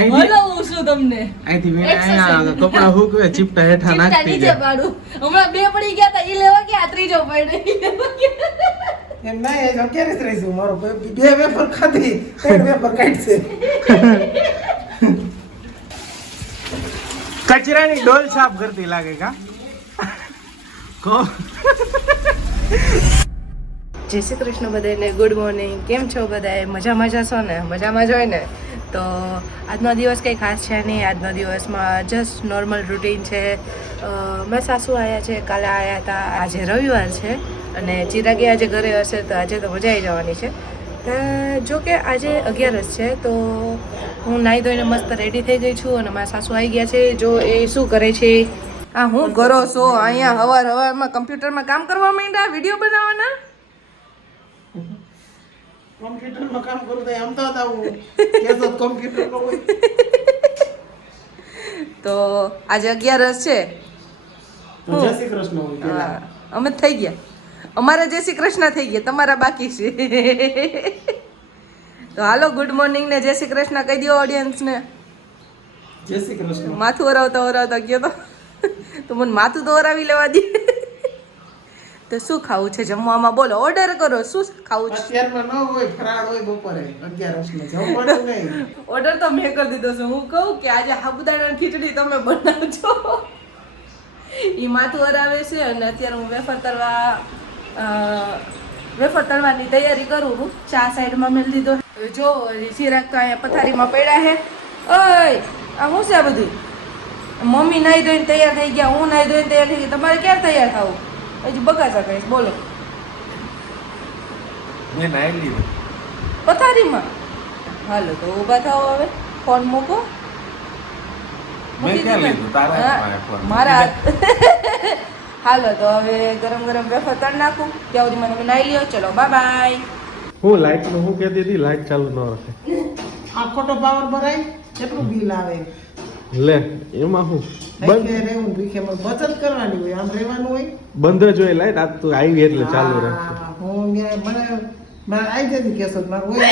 હલાવું છું તમને અહીંથી મેં કપડા હુકવે ચીપટા હેઠા નાખતી નીચે પાડું હમણાં બે પડી ગયા તા ઈ લેવા ગયા ત્રીજો પડ્યો એમ ના એ ક્યારે જ રહીશું મારો બે વેફર ખાધી 3 વેફર કાઢશે કચરાની ડોલ સાફ કરતી લાગે કા કો જય શ્રી કૃષ્ણ બધાને ગુડ મોર્નિંગ કેમ છો બધાએ મજામાં છો ને મજામાં જ હોય ને તો આજનો દિવસ કંઈ ખાસ છે નહીં આજનો દિવસમાં જસ્ટ નોર્મલ રૂટીન છે મેં સાસુ આવ્યા છે કાલે આવ્યા હતા આજે રવિવાર છે અને ચિરાગી આજે ઘરે હશે તો આજે તો મજા આવી જવાની છે જો કે આજે 11 છે તો હું નાહી ધોઈને મસ્ત રેડી થઈ ગઈ છું અને મારા સાસુ આવી ગયા છે જો એ શું કરે છે આ હું કરો છો અહીંયા હવારમાં કમ્પ્યુટરમાં કામ કરવા માંડ્યા વિડીયો બનાવવાના કોમ્પ્યુટરમાં કામ કરું તો અમદાવાદ આવું કેસો કોમ્પ્યુટર નો હોય તો આજે 11 છે જય શ્રી કૃષ્ણ હોય પેલા અમે થઈ ગયા અમારે જય શ્રી કૃષ્ણ થઈ ગયા તમારા બાકી છે તો હાલો ગુડ મોર્નિંગ ને જય શ્રી કૃષ્ણ કહી દો ઓડિયન્સ ને જય શ્રી કૃષ્ણ માથું ઓરાવતા ગયો તો મને માથું તો ઓરાવી લેવા દે તો શું ખાવું છે જમવામાં બોલો ઓર્ડર કરો શું ખાવું છે અત્યારમાં ન હોય ફરાળ હોય બપોરે 11 ને જમવાનું નહીં ઓર્ડર તો મેં કરી દીધો છે હું કહું કે આજે સાબુદાણાની ખીચડી તમે બનાવજો એ માથું ઓરાવે છે અને અત્યારે હું વેફર તળવાની તૈયારી કરું છું ચા સાઈડમાં મેળ દીધો જો ચિરાગ તો અહીંયા પથારીમાં પડ્યા છે ઓય આ શું છે આ બધું મમ્મી નાહી ધોઈને તૈયાર થઈ ગયા હું નાહી ધોઈને તૈયાર થઈ ગઈ તમારે ક્યારે તૈયાર થવું હજી બગાસા કહીશ બોલો મેં નાઈ લીધું પથારીમાં હાલો તો ઊભા થાઓ હવે ફોન મૂકો મેં ક્યાં લીધું તારા મારા હાલો તો હવે ગરમ ગરમ વેફર તળ નાખું ત્યાં સુધી મને નાઈ લ્યો ચલો બાય બાય હું લાઈટ નું હું કહેતી હતી લાઈટ ચાલુ ન રાખે આ ખોટો પાવર ભરાય કેટલું બિલ આવે લે એમાં હું બંધ રહેવું ભીખેમાં બચત કરવાની હોય આમ રહેવાનું હોય બંધ જ હોય લાઈટ આજ તો આવી એટલે ચાલુ રાખશે હું મને આવી જતી કેસો મારે હોય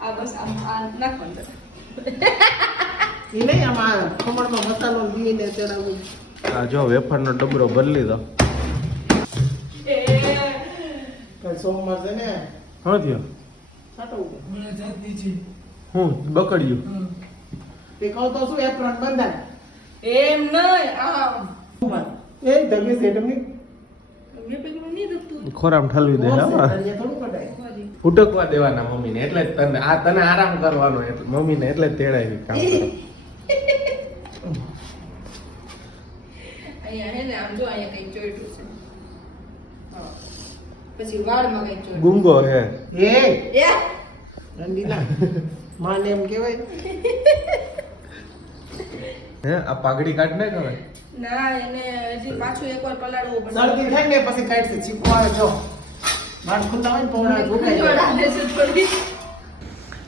આ બસ આ નાખો એ નહીં આમાં ખમણમાં મસાલો દીને ચડાવવું આ જો વેફરનો ડબરો ભરી લીધો કાલ સોમવાર છે ને હા થયો સાટવું મને જાતી છે હું બકડ્યું તે કહો તો શું એપ્રોન બંધાય એમ નહીં આમ એ ધગે છે તમને મે પેલું નહીં દુખતું ખોરામ ઠલવી દે હા થોડું કટાય ઉટકવા દેવાના મમ્મીને એટલે જ તને આરામ કરવાનો એટલે મમ્મીને એટલે જ તેડાવી કામ કરો અહીંયા હે ને આમ જો અહીંયા કઈ ચોઈટું છે પછી વાળમાં કઈ ચોઈટું ગુંગો હે એ એ રંડીલા માને એમ કહેવાય હે આ પાઘડી કાઢ ને હવે ના એને હજી પાછું એકવાર પલાળવું પડે શરદી થાય ને પછી કાઢશે ચીકો આવે જો બાર ખુલ્લા હોય પોણા ઢોકાઈ જોડાલે છે થોડી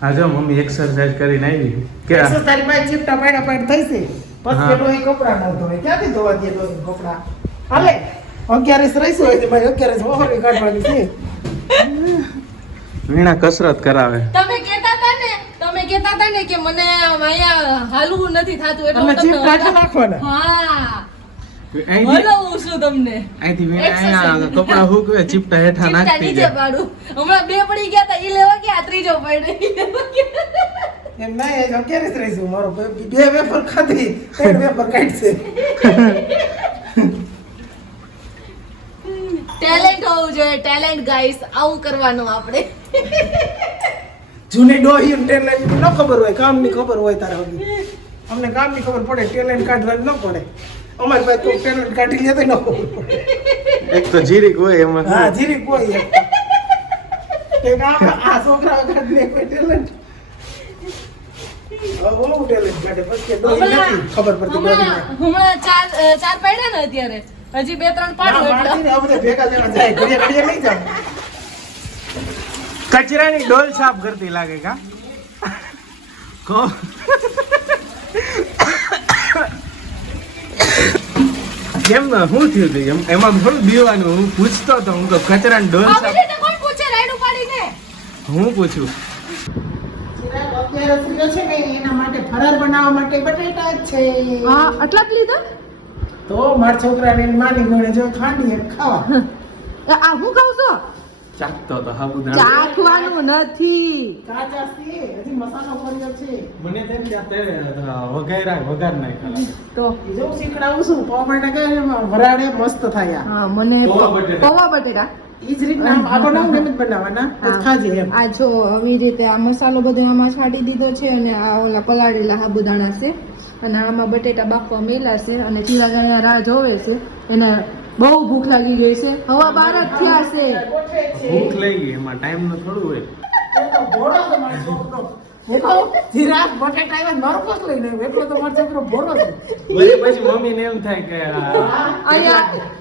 આ જો મમ્મી એક્સરસાઇઝ કરીને આવી કે એક્સરસાઇઝ માં ચીપટા પાડા પાડ થઈ છે પછી એનો એ કપડા ન ધોય ક્યાંથી ધોવા દે તો કપડા હાલે 11 રહીશું હોય તો ભાઈ 11 ઓહરી કાઢવાની છે વીણા કસરત કરાવે તમે કહેતા હતા ને કે મને અહીંયા હાલવું નથી થાતું એટલે તમે હું ચીપ કાઢી નાખવાના હા અહીંથી હલાવું છું તમને અહીંથી વીણા કપડા હુકવે ચીપટા હેઠા નાખતી નીચે જાય પાડું હમણાં બે પડી ગયા તા ઈ લેવા ગયા ત્રીજો પડ્યો એમ ના એ 11 જ રહીશું મારો બે વેફર ખાધી 3 વેફર કાઢશે ટેલેન્ટ હોવું જોઈએ ટેલેન્ટ ગાઈસ આવું કરવાનું આપણે જૂની ડોહી ટેલેન્ટ ન ખબર હોય કામની ખબર હોય તારા સુધી અમને કામની ખબર પડે ટેલેન્ટ કાઢવાની ન પડે અમારી પાસે તો ટેલેન્ટ કાઢી લે તો ન ખબર પડે એક તો જીરીક હોય એમાં હા જીરી કોઈ એક આ છોકરા કાઢી લે કોઈ ટેલેન્ટ બહુ ટેલેન્ટ કાઢે પછી ડોહી નથી ખબર પડતી ડોહીને હમણાં ચાર પડ્યા ને અત્યારે હજી 2-3 પાડું એટલે આ બધા ભેગા થઈને જાય ઘડિયા નહીં જાવ કચરાની ડોલ સાફ કરતી લાગે કા કો કેમ ના શું થયું હતું એમાં થોડું દીવાનું હું પૂછતો હતો હું તો કચરાની ડોલ આવી સાફ રીતે કોણ પૂછે રાઈડ ઉપાડીને હું પૂછું અગિયારસ રહ્યો છે ને એના માટે ફરાર બનાવવા માટે બટેટા જ છે. હા આટલા જ લીધા? તો મારા છોકરાને એની માની ગણે જો ખાંડી ખાવા. આ હું ખાઉં છું? ચાખતો તો સાબુદાણા ચાખવાનું નથી. કાચા છે હજી મસાલો કર્યો છે. મને તેમ જાતે વઘાર નાખ્યા તો એ જો શીખડાવું છું પૌવા બટાકા વરાળે મસ્ત થાય. હા મને પૌવા બટેટા. પૌવા બટેટા ઈ જ રીતના આ બનાવું એમ જ બનાવવાના પછી ખાજે એમ. આ જો આવી રીતે આ મસાલો બધો આમાં છાંટી દીધો છે અને આ ઓલા પલાળેલા સાબુદાણા છે અને આમાં બટેટા બાફવા મેલા છે અને ચીલા અહીંયા રાહ જોવે છે. એને બહુ ભૂખ લાગી ગઈ છે. હવા 12 જ થયા છે. ભૂખ લઈ ગઈ એમાં ટાઈમ નો થોડું હોય. તો ભોળો છે મારો છોકરો. એટલો જીરાફ બટેટા આવ્યા નરકો જ લઈને આવ્યો. એટલો તો મારો છોકરો ભોળો છે. પછી મમ્મીને એમ થાય કે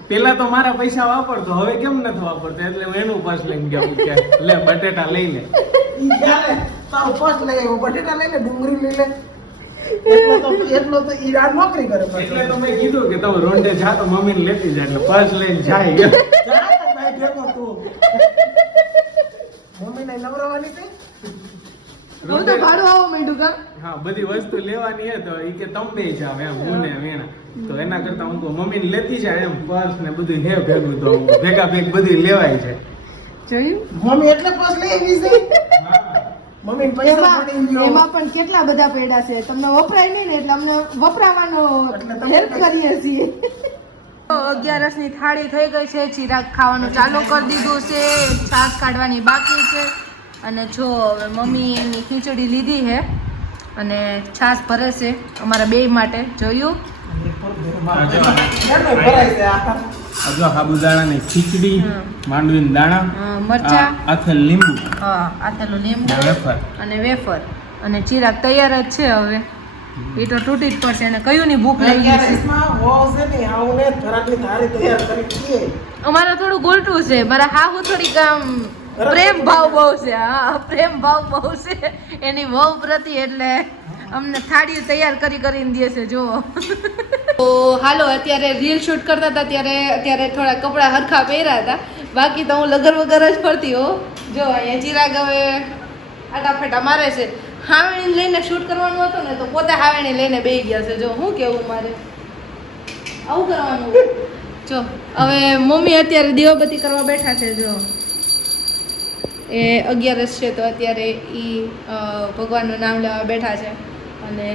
પેલા તો મારા પૈસા વાપરતો હવે કેમ નથી વાપરતો એટલે હું એનું પાસ લઈને ગયો કે લે બટેટા લઈ લે. ઈ જ્યારે તારો પર્સ લઈ આવ્યો બટેટા લઈ લે ડુંગળી લઈ લે એટલો તો ઈ આ નોકરી કરે પછી. એટલે તો મેં કીધું કે તમે રોંડે જા તો મમ્મીને લેતી જાય એટલે પર્સ લઈને જાય. જા તો ભાઈ ભેગો તું. મમ્મીને નવરાવાની છે. હું તો ભાડું આવો માંડ્યું કા. હા બધી વસ્તુ લેવાની હે તો ઈ કે તમે બે જાવ એમ હું ને વેણા તો એના કરતા હું મમ્મીને લેતી જાય એમ પર્સ ને બધું હે ભેગું તો ભેગા ભેગ બધું લેવાય છે. જોયું? મમ્મી એટલે પર્સ લઈ આવી છે. મમ્મી પૈસા પડી ગયો. એમાં પણ કેટલા બધા પેડા છે. તમને વપરાય નહીં ને એટલે અમને વપરાવાનો હેલ્પ કરીએ છીએ. 11 ની થાળી થઈ ગઈ છે. ચિરાગ ખાવાનું ચાલુ કરી દીધું છે. છાશ કાઢવાની બાકી છે અને જો હવે મમ્મી એની ખીચડી લીધી છે અને છાશ ભરે છે અમારા બે માટે. જોયું? જો સાબુદાણાની ખીચડી માંડવીના દાણા મરચા આથેલ લીંબુ આથેલું લીંબુ વેફર અને વેફર અને ચિરાગ તૈયાર જ છે. હવે એ તો તૂટી જ પડશે અને કયું ની ભૂખ લાગી છે. અમારે થોડું ગોલટું છે. મારા હાહુ થોડીક આમ પ્રેમ ભાવ બહુ છે. હા પ્રેમ ભાવ બહુ છે એની વહુ પ્રતિ એટલે અમને થાળી તૈયાર કરીને દે છે. જો તો હાલો અત્યારે રીલ શૂટ કરતા હતા અત્યારે થોડા કપડાં હરખા પહેર્યા હતા. બાકી તો હું લગર વગર જ ફરતી હો. જો અહીંયા ચિરાગ હવે આટાફેટા મારે છે. હાવેણી લઈને શૂટ કરવાનું હતું ને તો પોતે હાવેણી લઈને બેસી ગયા છે. જો હું કેવું મારે આવું કરવાનું. જો હવે મમ્મી અત્યારે દીવાબત્તી કરવા બેઠા છે. જો એ 11 છે તો અત્યારે ઈ ભગવાનનું નામ લેવા બેઠા છે. અને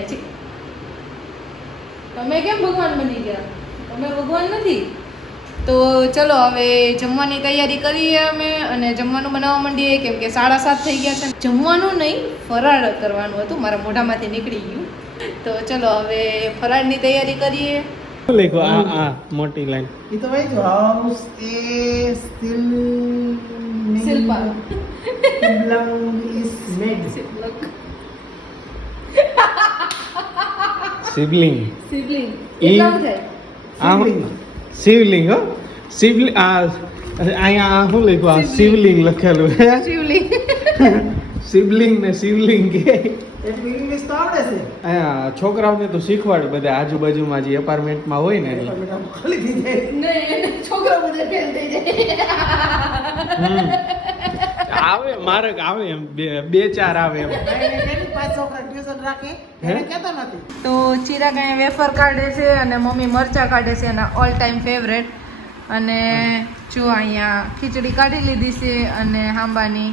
તમે કેમ ભગવાન બની ગયા? તમે ભગવાન નથી. તો ચલો હવે જમવાની તૈયારી કરીએ અમે અને જમવાનું બનાવવા માંડીએ કેમ કે 7:30 થઈ ગયા છે. જમવાનું નહીં ફરાળ કરવાનું હતું. મારા મોઢામાંથી નીકળી ગયું. તો ચલો હવે ફરાળની તૈયારી કરીએ. લખો આ મોટી લાઈન ઈ તો ભાઈ જો house A Shilpa is made. શિવલિંગ શિવલિંગ ઈ- એટલા થાય. શિવલિંગ હો શિવલિંગ અહીંયા શું લખ્યું આ શિવલિંગ લખેલું હે શિવલિંગ શિવલિંગ ને શિવલિંગ કે એટલું ઇંગ્લિશ તો આવડે છે. અહીંયા છોકરાઓને તો શીખવાડે બધા આજુબાજુમાં જે એપાર્ટમેન્ટમાં હોય ને એટલે. ખાલી થઈ જાય. નહીં છોકરા બધા ફેલ થઈ જાય. આવે મારે આવે એમ બે ચાર આવે એમ પાંચ છોકરા ટ્યુશન રાખે એને કહેતો નથી. તો ચિરાગ અહીંયા વેફર કાઢે છે અને મમ્મી મરચા કાઢે છે એના ઓલ ટાઈમ ફેવરેટ. અને જો અહીંયા ખીચડી કાઢી લીધી છે અને હાંબાની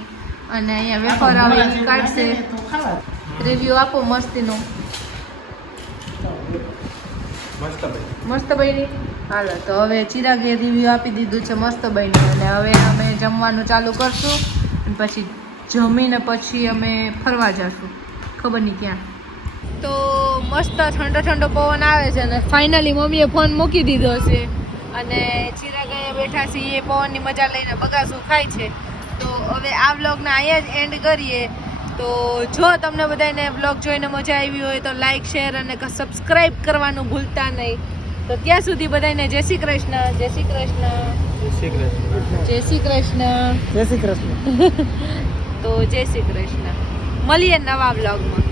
અને અહીંયા વેફર આવે એ કાઢશે. તો ખાવા રિવ્યુ આપો મસ્તીનો. મસ્ત બની. હાલો તો હવે ચિરાગે રિવ્યુ આપી દીધું છે મસ્ત બની અને હવે અમે જમવાનું ચાલુ કરશું અને પછી જમીને પછી અમે ફરવા જશું ખબર નહીં ક્યાં. તો મસ્ત ઠંડો ઠંડો પવન આવે છે અને ફાઇનલી મમ્મીએ ફોન મૂકી દીધો છે અને ચિરાગ અહીંયા બેઠા છે એ પવનની મજા લઈને બગાસું ખાય છે. તો હવે આ વ્લોગને અહીંયા જ એન્ડ કરીએ. તો જો તમને બધાને વ્લોગ જોઈને મજા આવી હોય તો લાઈક શેર અને સબસ્ક્રાઈબ કરવાનું ભૂલતા નહીં. તો ત્યાં સુધી બધાને જય શ્રી કૃષ્ણ. જય શ્રી કૃષ્ણ. જય શ્રી કૃષ્ણ. જય શ્રી કૃષ્ણ. તો જય શ્રી કૃષ્ણ. મળીએ નવા વ્લોગમાં.